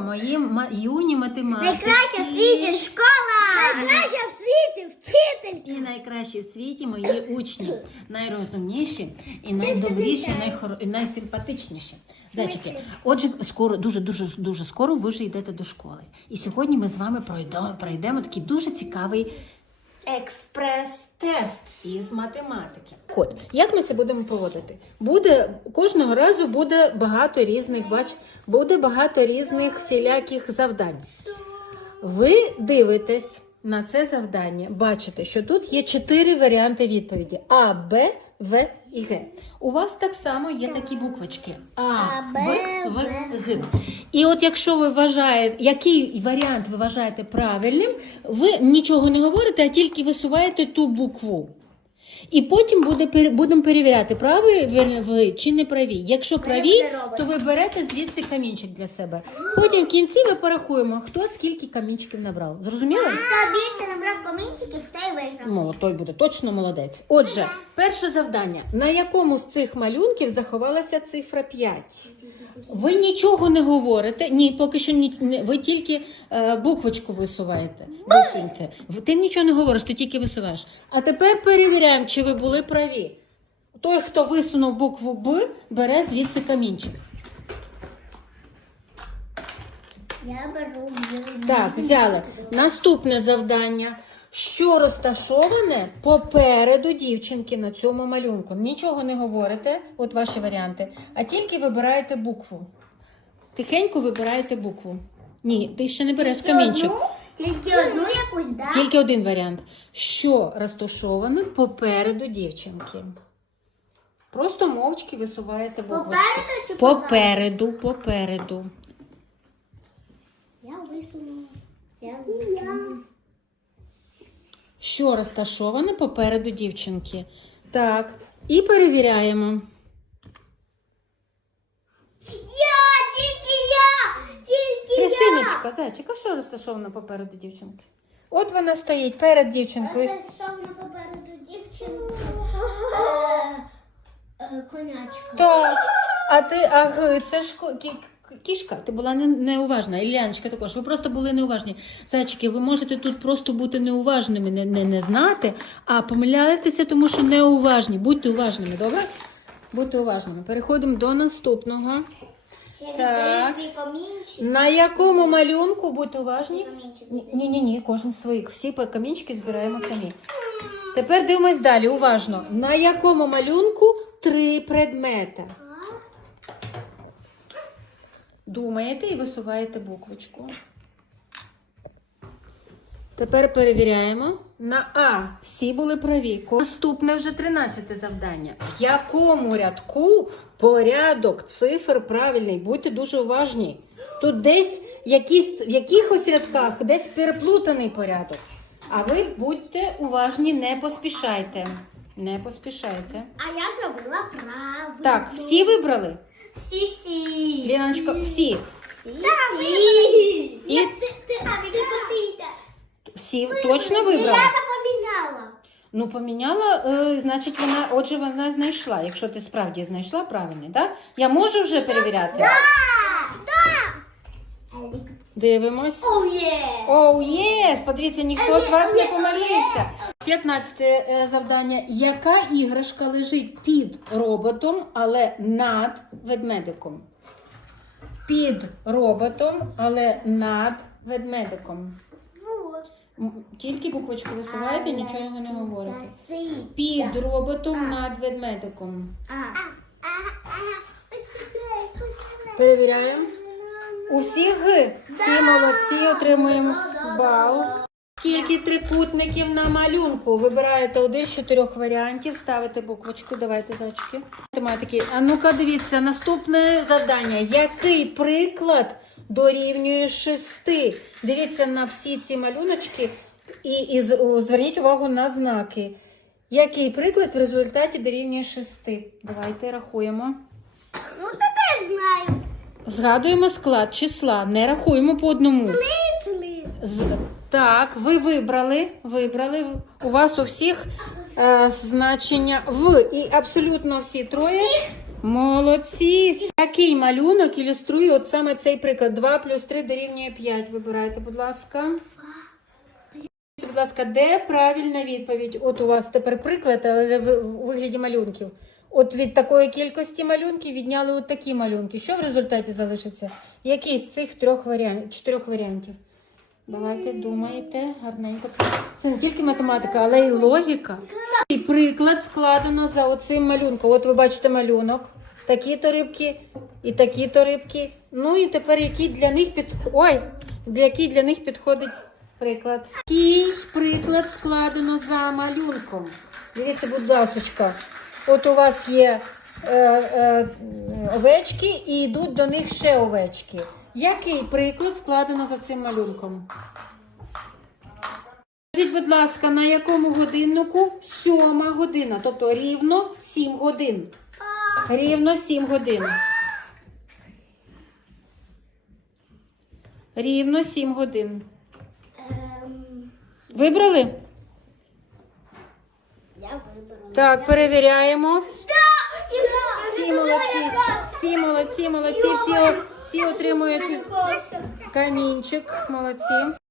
Мої юні математики. Найкраща в світі школа! Найкраща в світі вчителька! І найкращі в світі мої учні. Найрозумніші і найдобріші, найхор... і найсимпатичніші. Зайчики, отже, скоро, дуже, дуже, дуже скоро ви вже йдете до школи. І сьогодні ми з вами пройдемо, пройдемо такий дуже цікавий експрес-тест із математики. От, як ми це будемо поводити? Буде кожного разу буде багато різних, бач, буде багато різних всіляких завдань. Ви дивитесь на це завдання, бачите, що тут є чотири варіанти відповіді: А, Б, В і Г. У вас так само є такі буквочки: А, Б, В, Г. І от якщо ви вважаєте, який варіант ви вважаєте правильним, ви нічого не говорите, а тільки висуваєте ту букву. І потім буде, будемо перевіряти, праві ви чи не праві. Якщо праві, то ви берете звідси камінчик для себе. Потім в кінці ми порахуємо, хто скільки камінчиків набрав. Зрозуміло? Хто більше набрав помінчиків, той виграв. Ну, той буде точно молодець. Отже, перше завдання: на якому з цих малюнків заховалася цифра 5? Ви нічого не говорите. Ні, поки що ні, не- ви тільки е, буквочку висуваєте. Висуньте. Ти нічого не говориш, ти тільки висуваєш. А тепер перевіряємо, чи ви були праві. Той, хто висунув букву Б, бере звідси камінчик. Я беру. Так, взяли. Наступне завдання. Що розташоване попереду дівчинки на цьому малюнку? Нічого не говорите, от ваші варіанти, а тільки вибираєте букву. Тихенько вибираєте букву. Ні, ти ще не береш камінчик. Одну, тільки одну якусь, да? Тільки один варіант. Що розташоване попереду дівчинки? Просто мовчки висуваєте букву. Попереду чи позаду? Попереду, попереду. Я висунула. Я висунула. Що розташоване попереду дівчинки. Так, і перевіряємо. Я, тільки я! Тільки я! Христиночка, зайчика, що розташовано попереду дівчинки? От вона стоїть перед дівчинкою. Це попереду дівчинки? Е, е, Конячка. Так. А ти, а г, це ж ко- кі- кішка. Ти була не, неуважна. Іляночка також. Ви просто були неуважні. Зайчики, ви можете тут просто бути неуважними, не, не, не знати, а помиляєтеся, тому що неуважні. Будьте уважними, добре? Будьте уважними. Переходимо до наступного. Так. На якому малюнку будьте уважні? Ні, ні, ні, кожен свої. Всі камінчики збираємо самі. Тепер дивимось далі, уважно. На якому малюнку три предмети? Думаєте і висуваєте буквочку. Тепер перевіряємо. На А всі були праві. Наступне вже 13 завдання. В якому рядку порядок цифр правильний? Будьте дуже уважні. Тут десь якісь, в якихось рядках десь переплутаний порядок. А ви будьте уважні, не поспішайте. Не поспішайте. А я зробила правильно. Так, всі вибрали? Сі-сі. Ліночка, всі. Так, І- І... Ти, ти, а ти посійте. Всі точно вибрали? Я напоміняла. Ну, поміняла, е, значить, вона, отже, вона знайшла. Якщо ти справді знайшла правильний, так? Я можу вже перевіряти? Дивимось. Оу, є. Оу, єс! Подивіться, ніхто з вас не помилився. 15 е, завдання. Яка іграшка лежить під роботом, але над ведмедиком? Під роботом, але над ведмедиком. Тільки буквочку висуваєте, нічого не говорите. Під роботом над ведмедиком. Перевіряємо. У всіх Г. Всі молодці, отримуємо бал. Скільки трикутників на малюнку? Вибираєте один з чотирьох варіантів, ставите буквочку. Давайте зайчики. Математики. А ну-ка, дивіться, наступне завдання. Який приклад дорівнює шести? Дивіться на всі ці малюночки і, і зверніть увагу на знаки. Який приклад в результаті дорівнює шести? Давайте рахуємо. Ну, теж знаю. Згадуємо склад числа, не рахуємо по одному. З- Так, ви вибрали. Вибрали. У вас у всіх е, значення в. І абсолютно всі троє Молодці! Який малюнок ілюструє от саме цей приклад? 2 плюс 3 дорівнює 5. Вибирайте, будь ласка. Будь ласка, де правильна відповідь? От у вас тепер приклад, але в вигляді малюнків. От від такої кількості малюнків відняли от такі малюнки. Що в результаті залишиться? Який з цих трьох варіантів, чотирьох варіантів? Давайте думайте гарненько. Це, це не тільки математика, але й логіка. І приклад складено за оцим малюнком. От ви бачите малюнок. Такі-то рибки і такі-то рибки. Ну і тепер який для них під... Ой, для який для них підходить приклад. Який приклад складено за малюнком? Дивіться, будь ласочка. От у вас є е, е, овечки і йдуть до них ще овечки. Який приклад складено за цим малюнком? Скажіть, будь ласка, на якому годиннику сьома година? Тобто рівно 7 годин. Рівно 7 годин. Рівно 7 годин. Ем, Вибрали? Я виберу. Так, перевіряємо. Всі молодці, всі молодці, молодці, всі, всі отримують камінчик. Молодці.